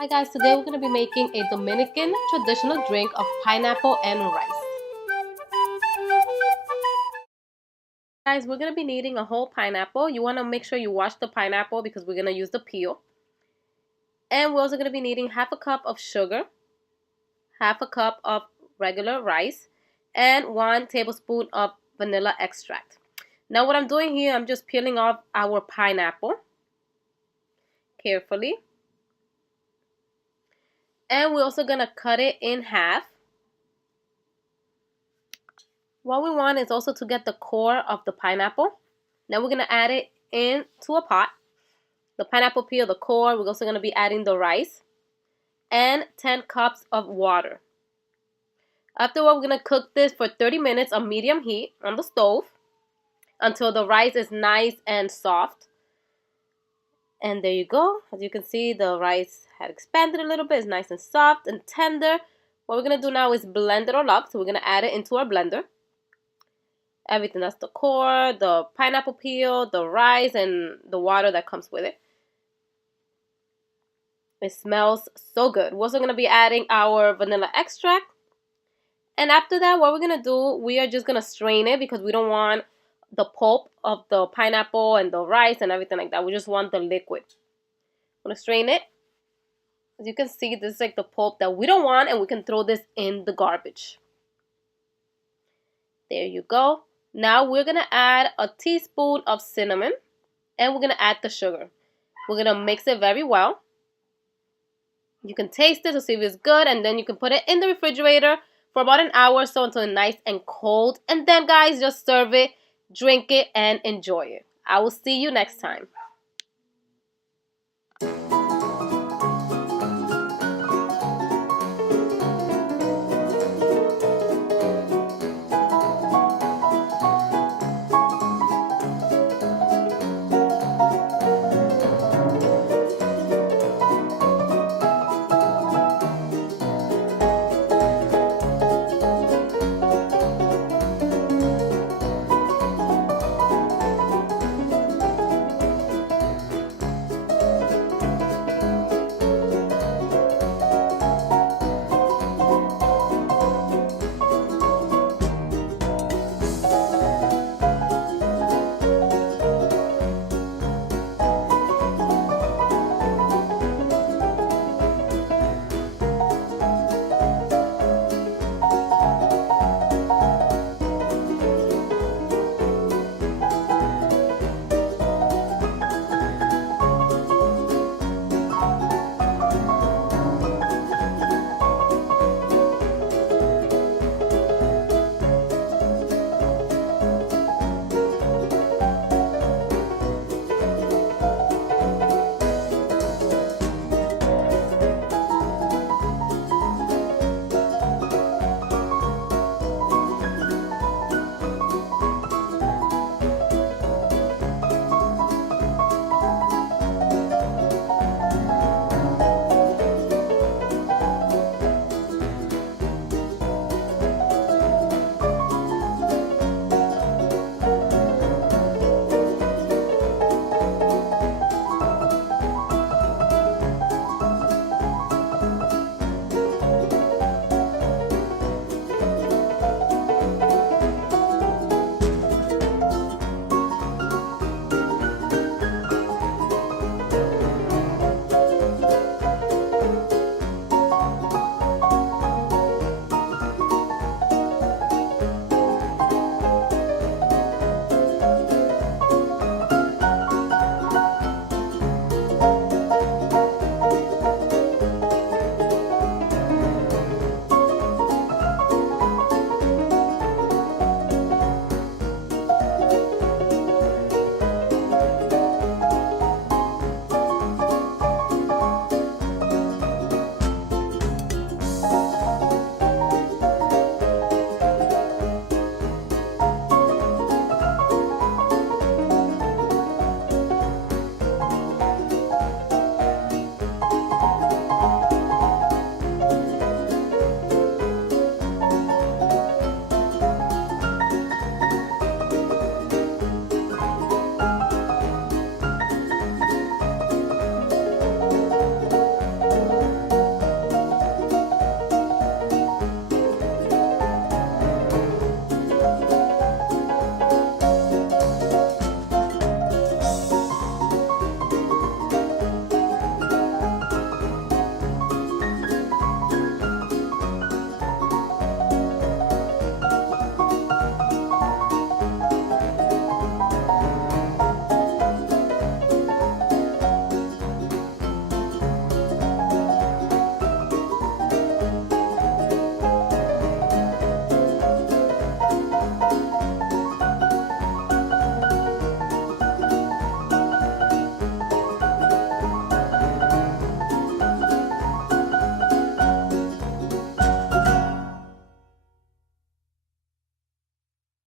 Hi guys, today we're going to be making a Dominican traditional drink of pineapple and rice. Guys, we're going to be needing a whole pineapple. You want to make sure you wash the pineapple because we're going to use the peel. And we're also going to be needing half a cup of sugar, half a cup of regular rice, and 1 tablespoon of vanilla extract. Now what I'm doing here, I'm just peeling off our pineapple carefully. And we're also going to cut it in half. What we want is also to get the core of the pineapple. Now we're going to add it into a pot. The pineapple peel, the core, we're also going to be adding the rice and 10 cups of water. Afterward, we're going to cook this for 30 minutes on medium heat on the stove until the rice is nice and soft. And there you go. As you can see, the rice had expanded a little bit. It's nice and soft and tender. What we're going to do now is blend it all up. So we're going to add it into our blender. Everything, that's the core, the pineapple peel, the rice, and the water that comes with it. It smells so good. We're also going to be adding our vanilla extract. And after that, what we're going to do, we are just going to strain it because we don't want the pulp of the pineapple and the rice and everything like that. We just want the liquid. I'm going to strain it. As you can see, this is like the pulp that we don't want, and we can throw this in the garbage. There you go. Now we're going to add a teaspoon of cinnamon, and we're going to add the sugar. We're going to mix it very well. You can taste it to see if it's good, and then you can put it in the refrigerator for about an hour or so until it's nice and cold. And then, guys, just serve it, drink it, and enjoy it. I will see you next time.